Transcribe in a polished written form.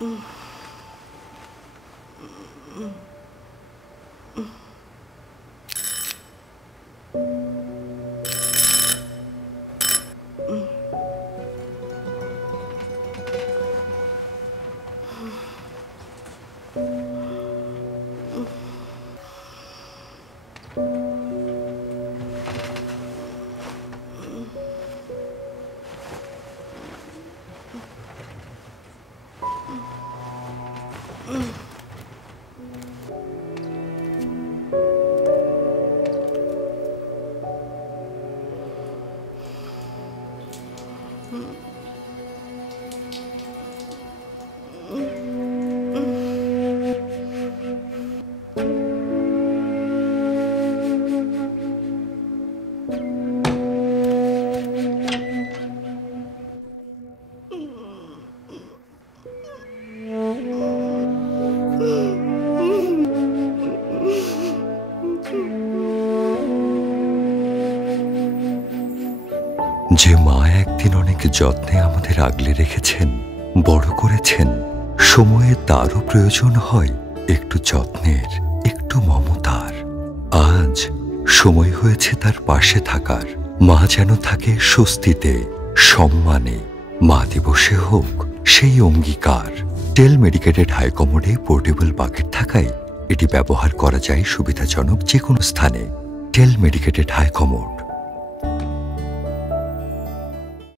যে মা একদিন অনেক যত্নে আমাদের আগলে রেখেছেন, বড় করেছেন, সময়ে তারও প্রয়োজন হয় একটু যত্নের, একটু মমতার। আজ সময় হয়েছে তার পাশে থাকার। মা যেন থাকে স্বস্তিতে, সম্মানে। মা দিবসে হোক সেই অঙ্গীকার। টেল মেডিকেটেড হাইকমোডে পোর্টেবল বাকেট থাকায় এটি ব্যবহার করা যায় সুবিধাজনক যে কোনো স্থানে। টেল মেডিকেটেড হাইকমোড।